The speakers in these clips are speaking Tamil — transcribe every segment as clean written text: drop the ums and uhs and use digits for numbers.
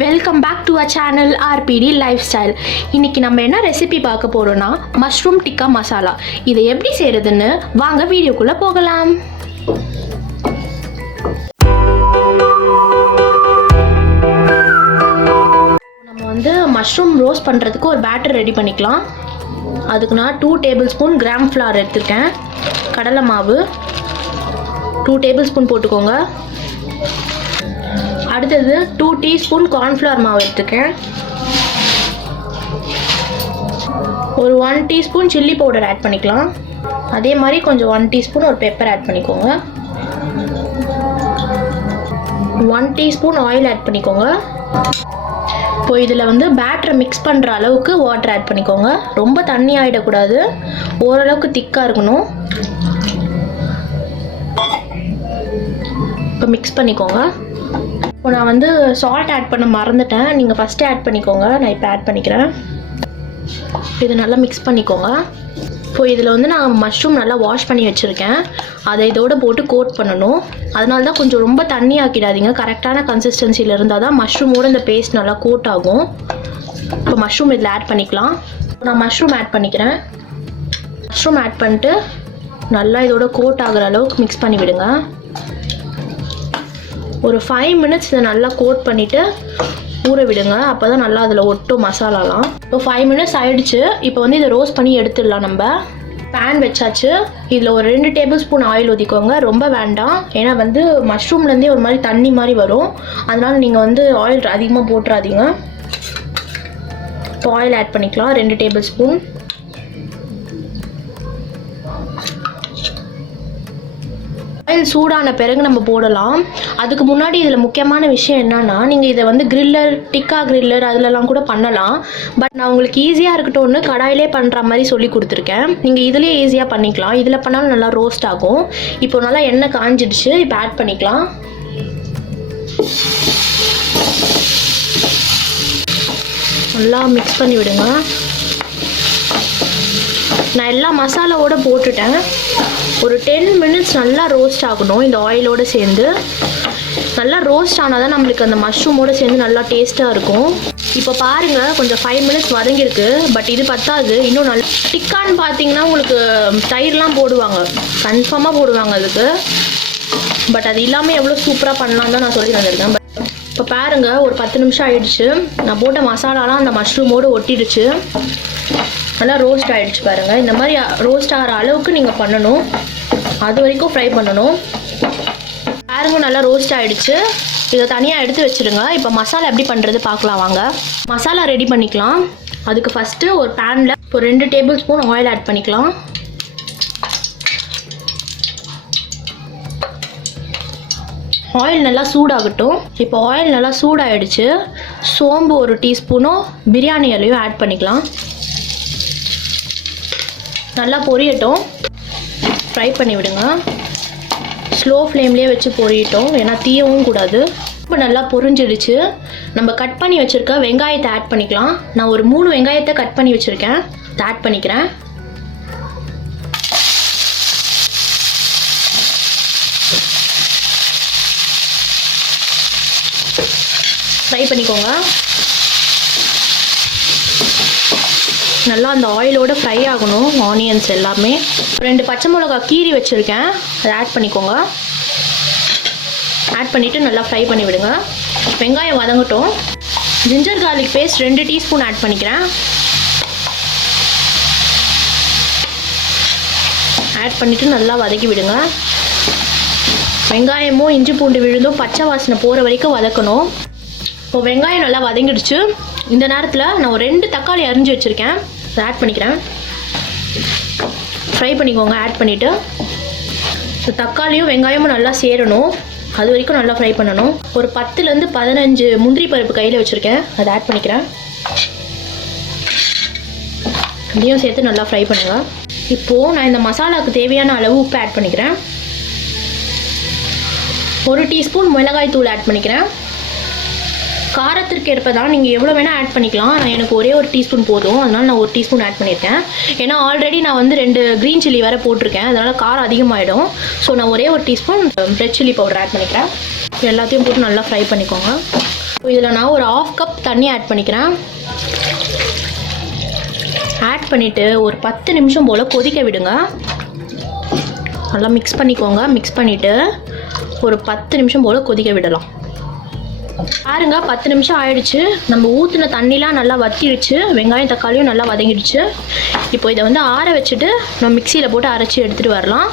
Welcome back to a channel RPD lifestyle. இன்றைக்கி நம்ம என்ன ரெசிபி பார்க்க போகிறோன்னா மஷ்ரூம் டிக்கா மசாலா. இதை எப்படி செய்கிறதுன்னு வாங்க வீடியோக்குள்ளே போகலாம். நம்ம மஷ்ரூம் ரோஸ்ட் பண்ணுறதுக்கு ஒரு பேட்டர் ரெடி பண்ணிக்கலாம். அதுக்கு நான் 2 டேபிள் ஸ்பூன் கிராம் ஃப்ளார் எடுத்திருக்கேன். கடலை மாவு 2 டேபிள் ஸ்பூன் போட்டுக்கோங்க. அடுத்தது 2 டீஸ்பூன் கார்ன்ஃப்ளவர் மாவு எடுத்துக்கேன். ஒரு 1 டீஸ்பூன் சில்லி பவுடர் ஆட் பண்ணிக்கலாம். அதே மாதிரி கொஞ்சம் 1 டீஸ்பூன் ஒரு பெப்பர் ஆட் பண்ணிக்கோங்க. 1 டீஸ்பூன் ஆயில் ஆட் பண்ணிக்கோங்க. இப்போ இதில் பேட்டரை மிக்ஸ் பண்ணுற அளவுக்கு வாட்டர் ஆட் பண்ணிக்கோங்க. ரொம்ப தண்ணி ஆகிடக்கூடாது, ஓரளவுக்கு திக்காக இருக்கணும். இப்போ மிக்ஸ் பண்ணிக்கோங்க. இப்போ நான் சால்ட் ஆட் பண்ண மறந்துட்டேன், நீங்கள் ஃபஸ்ட்டு ஆட் பண்ணிக்கோங்க. நான் இப்போ ஆட் பண்ணிக்கிறேன். இது நல்லா மிக்ஸ் பண்ணிக்கோங்க. இப்போ இதில் நான் மஷ்ரூம் நல்லா வாஷ் பண்ணி வச்சுருக்கேன். அதை இதோடு போட்டு கோட் பண்ணணும். அதனால தான் கொஞ்சம் ரொம்ப தண்ணி ஆக்கிடாதீங்க. கரெக்டான கன்சிஸ்டன்சியில் இருந்தால் தான் மஷ்ரூமோடு இந்த பேஸ்ட் நல்லா கோட் ஆகும். இப்போ மஷ்ரூம் இதில் ஆட் பண்ணிக்கலாம். நான் மஷ்ரூம் ஆட் பண்ணிக்கிறேன். மஷ்ரூம் ஆட் பண்ணிட்டு நல்லா இதோட கோட் ஆகிற அளவுக்கு மிக்ஸ் பண்ணி விடுங்க. ஒரு 5 மினிட்ஸ் இதை நல்லா கோட் பண்ணிவிட்டு ஊற விடுங்க. அப்போ தான் நல்லா அதில் ஒட்டும் மசாலாலாம். இப்போ 5 மினிட்ஸ் ஆகிடுச்சு. இப்போ இதை ரோஸ்ட் பண்ணி எடுத்துடலாம். நம்ம பேன் வச்சாச்சு. இதில் ஒரு 2 டேபிள் ஸ்பூன் ஆயில் ஊற்றிக்கோங்க. ரொம்ப வேண்டாம், ஏன்னா மஷ்ரூம்லேருந்தே ஒரு மாதிரி தண்ணி மாதிரி வரும். அதனால் நீங்கள் ஆயில் அதிகமாக போட்டுறாதீங்க. இப்போ ஆயில் ஆட் பண்ணிக்கலாம். 2 டேபிள் ஸ்பூன். ஆயில் சூடான பிறகு நம்ம போடலாம். அதுக்கு முன்னாடி இதில் முக்கியமான விஷயம் என்னன்னா, நீங்கள் இதை கிரில்லர், டிக்கா கிரில்லர் அதிலலாம் கூட பண்ணலாம். பட் நான் உங்களுக்கு ஈஸியாக இருக்கட்டும்னு கடாயிலே பண்ணுற மாதிரி சொல்லி கொடுத்துருக்கேன். நீங்கள் இதிலே ஈஸியாக பண்ணிக்கலாம். இதில் பண்ணாலும் நல்லா ரோஸ்ட் ஆகும். இப்போ நல்லா எண்ணெய் காஞ்சிடுச்சு. இப்போ ஆட் பண்ணிக்கலாம். நல்லா மிக்ஸ் பண்ணி விடுங்க. நான் எல்லா மசாலாவோடு போட்டுட்டேன். ஒரு 10 மினிட்ஸ் நல்லா ரோஸ்ட் ஆகணும். இந்த ஆயிலோடு சேர்ந்து நல்லா ரோஸ்ட் ஆனால் தான் நம்மளுக்கு அந்த மஷ்ரூமோடு சேர்ந்து நல்லா டேஸ்ட்டாக இருக்கும். இப்போ பாருங்கள், கொஞ்சம் 5 மினிட்ஸ் வதங்கிருக்கு. பட் இது பத்தாது, இன்னும் நல்லா டிக்கான்னு பார்த்தீங்கன்னா உங்களுக்கு தயிர்லாம் போடுவாங்க, கன்ஃபார்மாக போடுவாங்க அதுக்கு. பட் அது இல்லாமல் எவ்வளோ சூப்பராக பண்ணலாம் தான் நான் சொல்லி வந்திருக்கேன். இப்போ பாருங்கள், ஒரு 10 நிமிஷம் ஆகிடுச்சு. நான் போட்ட மசாலாலாம் அந்த மஷ்ரூமோடு ஒட்டிடுச்சு. நல்லா ரோஸ்ட் ஆகிடுச்சு பாருங்கள். இந்த மாதிரி ரோஸ்ட் ஆகிற அளவுக்கு நீங்கள் பண்ணணும். அது வரைக்கும் ஃப்ரை பண்ணணும். பாருங்கள், நல்லா ரோஸ்ட் ஆகிடுச்சு. இதை தனியாக எடுத்து வச்சுருங்க. இப்போ மசாலா எப்படி பண்ணுறது பார்க்கலாம் வாங்க. மசாலா ரெடி பண்ணிக்கலாம். அதுக்கு ஃபஸ்ட்டு ஒரு பேனில் ஒரு 2 டேபிள் ஸ்பூன் ஆயில் ஆட் பண்ணிக்கலாம். ஆயில் நல்லா சூடாகட்டும். இப்போ ஆயில் நல்லா சூடாகிடுச்சு. சோம்பு ஒரு டீஸ்பூனும் பிரியாணி இலையும் ஆட் பண்ணிக்கலாம். நல்லா பொரியட்டும். ஃப்ரை பண்ணி விடுங்க. ஸ்லோ ஃப்ளேம்லேயே வச்சு பொரியட்டும், ஏன்னா தீயவும் கூடாது. இப்போ நல்லா பொரிஞ்சிடுச்சு. நம்ம கட் பண்ணி வச்சுருக்க வெங்காயத்தை ஆட் பண்ணிக்கலாம். நான் ஒரு 3 வெங்காயத்தை கட் பண்ணி வச்சுருக்கேன். அதை ஆட் பண்ணிக்கிறேன். ஃப்ரை பண்ணிக்கோங்க. நல்லா அந்த ஆயிலோடு ஃப்ரை ஆகணும் ஆனியன்ஸ் எல்லாமே. 2 பச்சை மிளகா கீரி வச்சுருக்கேன், அதை ஆட் பண்ணிக்கோங்க. ஆட் பண்ணிவிட்டு நல்லா ஃப்ரை பண்ணி விடுங்க. வெங்காயம் வதங்கட்டும். Ginger garlic paste 2 teaspoon add பண்ணிக்கிறேன். ஆட் பண்ணிவிட்டு நல்லா வதக்கி விடுங்க. வெங்காயமும் இஞ்சி பூண்டு விழுந்தும் பச்சை வாசனை போகிற வரைக்கும் வதக்கணும். இப்போ வெங்காயம் நல்லா வதங்கிடுச்சு. இந்த நேரத்தில் நான் ஒரு 2 தக்காளி அரிஞ்சு வச்சுருக்கேன், அதை ஆட் பண்ணிக்கிறேன். ஃப்ரை பண்ணிக்கோங்க. ஆட் பண்ணிவிட்டு தக்காளியும் வெங்காயமும் நல்லா சேரணும், அது வரைக்கும் நல்லா ஃப்ரை பண்ணணும். ஒரு 10லேருந்து 15 முந்திரி பருப்பு கையில் வச்சுருக்கேன், அதை ஆட் பண்ணிக்கிறேன். இதையும் சேர்த்து நல்லா ஃப்ரை பண்ணுங்கள். இப்போது நான் இந்த மசாலாவுக்கு தேவையான அளவு உப்பு ஆட் பண்ணிக்கிறேன். 1 டீஸ்பூன் மிளகாய் தூள் ஆட் பண்ணிக்கிறேன். காரத்திற்கு ஏற்ப தான் நீங்கள் எவ்வளோ வேணால் ஆட் பண்ணிக்கலாம். நான் எனக்கு ஒரே ஒரு டீஸ்பூன் போதும், அதனால் நான் 1 டீஸ்பூன் ஆட் பண்ணியிருக்கேன். ஏன்னா ஆல்ரெடி நான் 2 க்ரீன் சில்லி வேறு போட்டிருக்கேன், அதனால் காரம் அதிகமாகிடும். ஸோ நான் ஒரே ஒரு teaspoon red chilli powder add பண்ணிக்கிறேன். எல்லாத்தையும் போட்டு நல்லா ஃப்ரை பண்ணிக்கோங்க. இதில் நான் ஒரு 1/2 கப் தண்ணி ஆட் பண்ணிக்கிறேன். ஆட் பண்ணிவிட்டு ஒரு 10 நிமிஷம் போல் கொதிக்க விடுங்க. நல்லா மிக்ஸ் பண்ணிக்கோங்க. மிக்ஸ் பண்ணிவிட்டு ஒரு 10 நிமிஷம் போல் கொதிக்க விடலாம். பாருங்க 10 நிமிஷம் ஆயிடுச்சு. நம்ம ஊற்றின தண்ணிலாம் நல்லா வத்திடுச்சு. வெங்காயம் தக்காளியும் நல்லா வதங்கிடுச்சு. இப்போ இதை வந்து ஆற வச்சுட்டு நம்ம மிக்சியில் போட்டு அரைச்சி எடுத்துகிட்டு வரலாம்.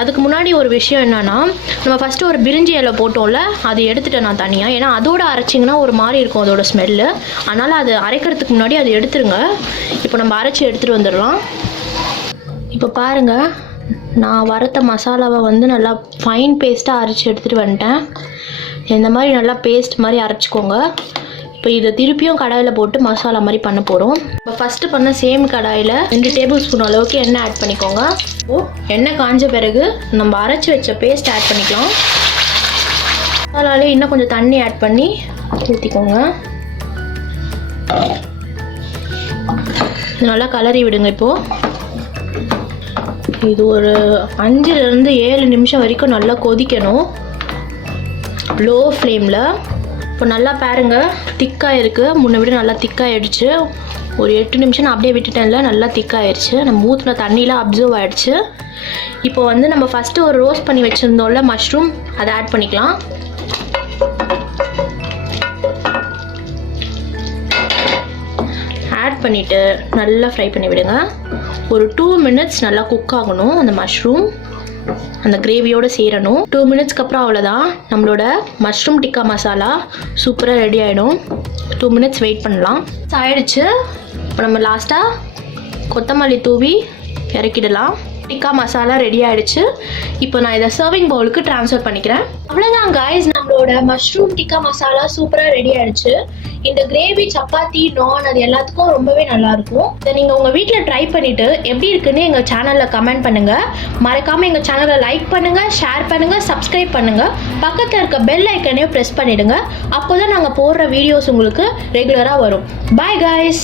அதுக்கு முன்னாடி ஒரு விஷயம் என்னென்னா, நம்ம ஃபஸ்ட்டு ஒரு பிரிஞ்சி இலை போட்டோம்ல, அது எடுத்துட்டேன் நான் தனியாக. ஏன்னா அதோட அரைச்சிங்கன்னா ஒரு மாதிரி இருக்கும் அதோட ஸ்மெல்லு. அதனால் அது அரைக்கிறதுக்கு முன்னாடி அதை எடுத்துருங்க. இப்போ நம்ம அரைச்சி எடுத்துகிட்டு வந்துடலாம். இப்போ பாருங்கள், நான் வறுத்த மசாலாவை வந்து நல்லா ஃபைன் பேஸ்ட்டாக அரைச்சி எடுத்துகிட்டு வந்துட்டேன். இந்த மாதிரி நல்லா பேஸ்ட் மாதிரி அரைச்சிக்கோங்க. இப்போ இதை திருப்பியும் கடாயில் போட்டு மசாலா மாதிரி பண்ண போகிறோம். இப்போ ஃபஸ்ட்டு பண்ண சேம் கடாயில் 2 டேபிள் ஸ்பூன் அளவுக்கு எண்ணெய் ஆட் பண்ணிக்கோங்க. எண்ணெய் காஞ்ச பிறகு நம்ம அரைச்சி வச்ச பேஸ்ட் ஆட் பண்ணிக்கலாம். மசாலாலே இன்னும் கொஞ்சம் தண்ணி ஆட் பண்ணி ஊற்றிக்கோங்க. நல்லா கலரி விடுங்க. இப்போது இது ஒரு 5லேருந்து 7 நிமிஷம் வரைக்கும் நல்லா கொதிக்கணும், லோ ஃப்ளேமில். இப்போ நல்லா பாருங்கள், திக்காக இருக்குது. முன்ன விட நல்லா திக்காகிடுச்சு. ஒரு 8 நிமிஷம் நான் அப்படியே விட்டுட்டேன்ல, நல்லா திக்காகிடுச்சு. நம்ம ஊற்றின தண்ணியெலாம் அப்சர்வ் ஆகிடுச்சு. இப்போ வந்து நம்ம ஃபஸ்ட்டு ஒரு ரோஸ்ட் பண்ணி வச்சுருந்தோம்ல மஷ்ரூம், அதை ஆட் பண்ணிக்கலாம். ஆட் பண்ணிவிட்டு நல்லா ஃப்ரை பண்ணி விடுங்க. ஒரு 2 மினிட்ஸ் நல்லா குக் ஆகணும். அந்த மஷ்ரூம் அந்த கிரேவியோடு சேரணும். 2 மினிட்ஸ்க்கு அப்புறம் அவ்வளோதான், நம்மளோட மஷ்ரூம் டிக்கா மசாலா சூப்பராக ரெடி ஆகிடும். 2 மினிட்ஸ் வெயிட் பண்ணலாம். ஆயிடுச்சு. இப்போ நம்ம லாஸ்ட்டாக கொத்தமல்லி தூவி இறக்கிடலாம். டிக்கா மசாலா ரெடி ஆகிடுச்சு. இப்போ நான் இதை சர்விங் பவுலுக்கு ட்ரான்ஸ்ஃபர் பண்ணிக்கிறேன். அவ்வளோதான் காய்ஸ், நம்மளோட மஷ்ரூம் டிக்கா மசாலா சூப்பராக ரெடி ஆகிடுச்சு. இந்த கிரேவி சப்பாத்தி, நான் அது எல்லாத்துக்கும் ரொம்பவே நல்லாயிருக்கும். இதை நீங்கள் உங்கள் வீட்டில் ட்ரை பண்ணிவிட்டு எப்படி இருக்குன்னு எங்கள் சேனலில் கமெண்ட் பண்ணுங்கள். மறக்காமல் எங்கள் சேனலை லைக் பண்ணுங்கள், ஷேர் பண்ணுங்கள், சப்ஸ்கிரைப் பண்ணுங்கள். பக்கத்தில் இருக்க பெல் ஐக்கனையும் ப்ரெஸ் பண்ணிவிடுங்க. அப்போ தான் நாங்கள் போடுற வீடியோஸ் உங்களுக்கு ரெகுலராக வரும். Bye guys.